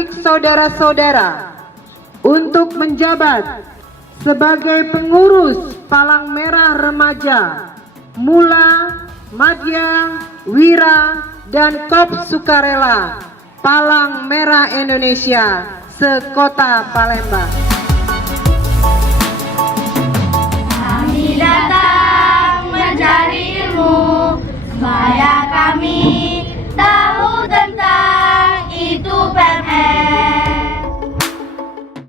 melantik saudara-saudara untuk menjabat sebagai pengurus Palang Merah Remaja, Mula, Madya, Wira, dan Kop Sukarela Palang Merah Indonesia sekota Palembang. Kami datang mencari ilmu, supaya